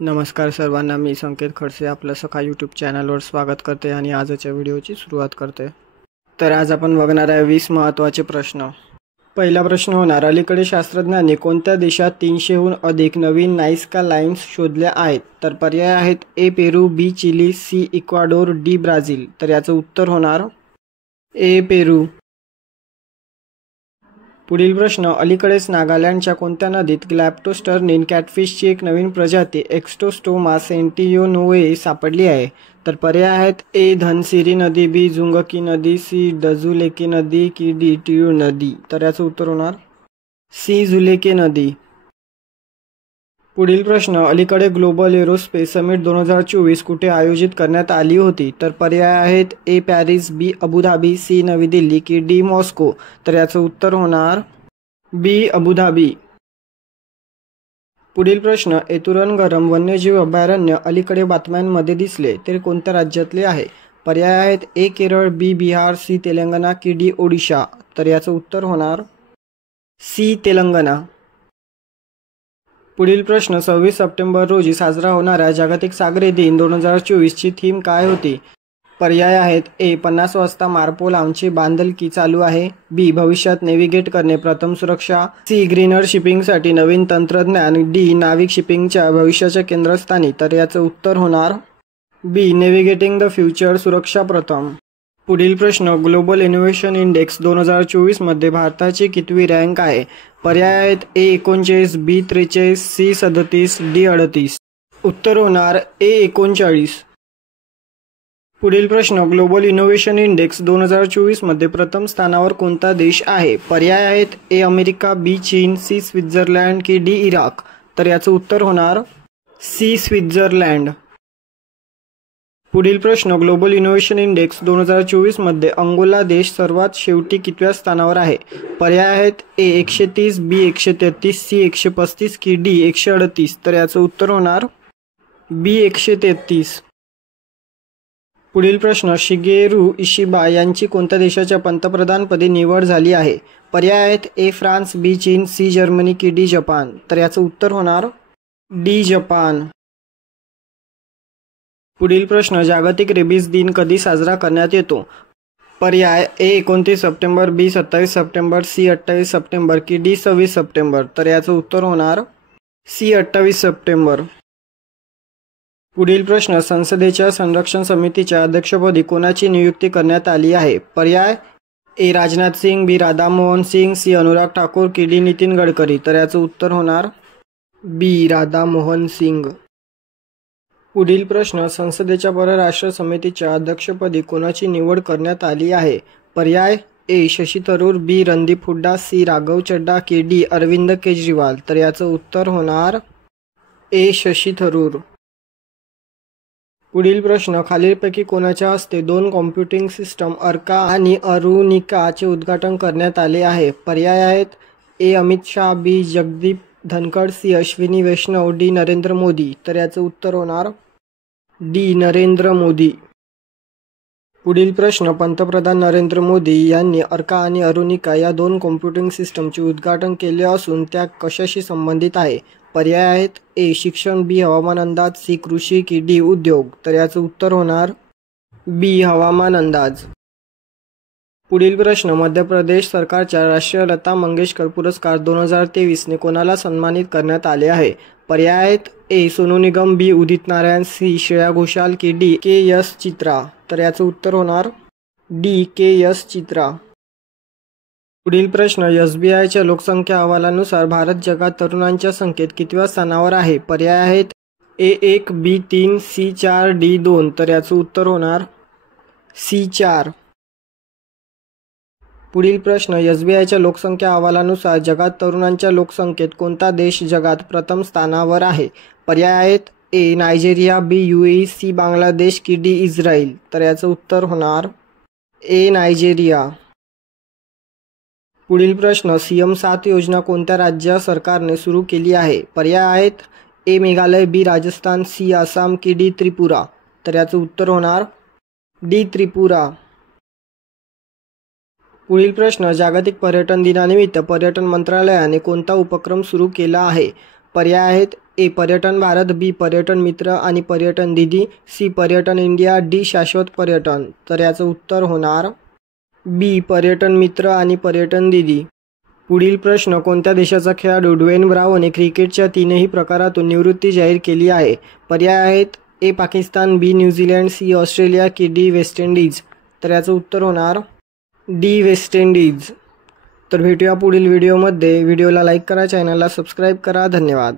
नमस्कार सर्वांना, मी संकेत खडसे आपलं सखा यूट्यूब चॅनलवर स्वागत करते आणि आजच्या व्हिडिओची सुरुवात करते। तर आज आपण बघणार आहे 20 महत्त्वाचे प्रश्न। पहिला प्रश्न होणार, अलीकडे शास्त्रज्ञांनी कोणत्या देशात 300हून अधिक नवीन नाइस्का लाईन्स शोधल्या आहेत? तर पर्याय आहेत A Peru, B Chile, C Ecuador, D Brazil. तर याचं उत्तर होणार ए पेरू। पुढील प्रश्न, अलीकडेच नागालँडच्या कोणत्या नदीत ग्लॅप्टोस्टर्निन कॅटफिशची एक नवीन प्रजाती एक्स्टोस्टोमा सेंटियोनोए सापडली आहे? तर पर्याय आहेत ए धनसिरी नदी, बी जुंगकी नदी, सी डझुलेके नदी की डी टिळू नदी। तर याचं उत्तर होणार सी झुलेके नदी। पुढील प्रश्न, अलीकडे ग्लोबल एरोस्पेस समिट 2024 कुठे आयोजित करण्यात आली होती? तर पर्याय आहेत ए पॅरिस, बी अबुधाबी, सी नवी दिल्ली की डी मॉस्को। तर याचं उत्तर होणार बी अबुधाबी। पुढील प्रश्न, एतुरनगरम वन्यजीव अभयारण्य अलीकडे बातम्यांमध्ये दिसले ते कोणत्या राज्यातले आहे? पर्याय आहेत ए केरळ, बी बिहार, सी तेलंगणा की डी ओडिशा। तर याचं उत्तर होणार सी तेलंगणा। पुढील प्रश्न, 26 सप्टेंबर रोजी साजरा होणाऱ्या जागतिक सागरी दिन 2024 ची थीम काय होती? पर्याय आहेत ए 50 वाजता मार्पोल आमची बांधलकी चालू आहे, बी भविष्यात नेव्हिगेट करणे प्रथम सुरक्षा, सी ग्रीनर शिपिंगसाठी नवीन तंत्रज्ञान, डी नाविक शिपिंगच्या भविष्याच्या केंद्रस्थानी। तर याचं उत्तर होणार बी नेव्हिगेटिंग द फ्युचर सुरक्षा प्रथम। पुढील प्रश्न, ग्लोबल इनोव्हेशन इंडेक्स 2024 मध्ये भारताची कितवी रँक आहे? पर्याय आहेत ए 39, बी 43, सी 37, डी 38। उत्तर होणार ए 39। पुढील प्रश्न, ग्लोबल इनोव्हेशन इंडेक्स 2024 मध्ये प्रथम स्थानावर कोणता देश आहे? पर्याय आहेत ए अमेरिका, बी चीन, सी स्वित्झर्लंड की डी इराक। तर याचं उत्तर होणार सी स्वित्झर्लंड। पुढील प्रश्न, ग्लोबल इनोव्हेशन इंडेक्स 2024 मध्ये अंगोला देश सर्वात शेवटी कितव्या स्थानावर आहे? पर्याय आहेत ए 130, बी 133, सी 135 की डी 138। तर याचं उत्तर होणार बी 133। पुढील प्रश्न, शिगेरू इशिबा यांची कोणत्या देशाच्या पंतप्रधानपदी निवड झाली आहे? पर्याय आहेत ए फ्रान्स, बी चीन, सी जर्मनी की डी जपान। तर याचं उत्तर होणार डी जपान। पुढील प्रश्न, जागतिक रेबीज दिन कधी साजरा करण्यात येतो? पर्याय ए 29 सप्टेंबर, बी 27 सप्टेंबर, सी 28 सप्टेंबर की डी 26 सप्टेंबर। तर याचं उत्तर होणार सी 28 सप्टेंबर। पुढील प्रश्न, संसदेच्या संरक्षण समितीच्या अध्यक्षपदी कोणाची नियुक्ती करण्यात आली आहे? पर्याय ए राजनाथ सिंग, बी राधामोहन सिंग, सी अनुराग ठाकूर की डी नितीन गडकरी। तर याचं उत्तर होणार बी राधामोहन सिंग। पुढील प्रश्न, संसदेच्या परराष्ट्र समितीच्या अध्यक्षपदी कोणाची निवड करण्यात आली आहे? पर्याय ए शशी थरूर, बी रणदीप हुड्डा, सी राघव चड्डा की डी अरविंद केजरीवाल। तर याचं उत्तर होणार ए शशी थरूर। पुढील प्रश्न, खालीलपैकी कोणाच्या हस्ते 2 कॉम्प्युटिंग सिस्टम अर्का आणि अरुणिकाचे उद्घाटन करण्यात आले आहे? पर्याय आहेत ए अमित शाह, बी जगदीप धनखड, सी अश्विनी वैष्णव, डी नरेंद्र मोदी। तर याचं उत्तर होणार डी नरेंद्र मोदी। पुढील प्रश्न, पंतप्रधान नरेंद्र मोदी यांनी अर्का आणि अरुणिका या 2 कॉम्प्युटिंग सिस्टमचे उद्घाटन केले असून त्या कशाशी संबंधित आहे? पर्याय आहेत ए शिक्षण, बी हवामान अंदाज, सी कृषी की डी उद्योग। तर याचं उत्तर होणार बी हवामान अंदाज। पुढील प्रश्न, मध्य प्रदेश सरकारच्या राष्ट्रीय लता मंगेशकर पुरस्कार 2023 ने कोणाला सन्मानित करण्यात आले आहे? पर्याय आहेत ए सोनू निगम, बी उदित नारायण, सी श्रेया घोषाल की डी के एस चित्रा। तर याचं उत्तर होणार डी के एस चित्रा। पुढील प्रश्न, SBIच्या लोकसंख्या अहवालानुसार भारत जगात तरुणांच्या संख्येत कितव्या स्थानावर आहे? पर्याय आहेत ए 1, बी 3, सी 4, डी 2। तर याचं उत्तर होणार सी 4। पुढील प्रश्न, SBIच्या लोकसंख्या अहवालानुसार जगात तरुणांच्या लोकसंख्येत कोणता देश जगात प्रथम स्थानावर आहे? पर्याय आहेत ए नायजेरिया, बी UAE, सी बांगलादेश की डी इस्रायल। तर याचं उत्तर होणार ए नायजेरिया। पुढील प्रश्न, CM7 योजना कोणत्या राज्य सरकारने सुरू केली आहे? पर्याय आहेत ए मेघालय, बी राजस्थान, सी आसाम की डी त्रिपुरा। तर याचं उत्तर होणार डी त्रिपुरा। पुढील प्रश्न, जागतिक पर्यटन दिनानिमित्त पर्यटन मंत्रालयाने कोणता उपक्रम सुरू केला आहे? पर्याय आहेत ए पर्यटन भारत, बी पर्यटन मित्र आणि पर्यटन दीदी, सी पर्यटन इंडिया, डी शाश्वत पर्यटन. तर याचं उत्तर होणार बी पर्यटन मित्र आणि पर्यटन दीदी. पुढील प्रश्न, कोणत्या देशाचा खेळाडू ड्वेन ब्राव्होने क्रिकेटच्या 3ही प्रकारातून निवृत्ती जाहीर केली आहे? पर्याय आहेत ए पाकिस्तान, बी न्यूझीलंड, सी ऑस्ट्रेलिया की डी वेस्ट इंडिज. तर याचं उत्तर होणार डी वेस्ट इंडिज. तर भेटूया पुढील व्हिडिओमध्ये. व्हिडिओला लाईक करा, चॅनलला सबस्क्राईब करा. धन्यवाद.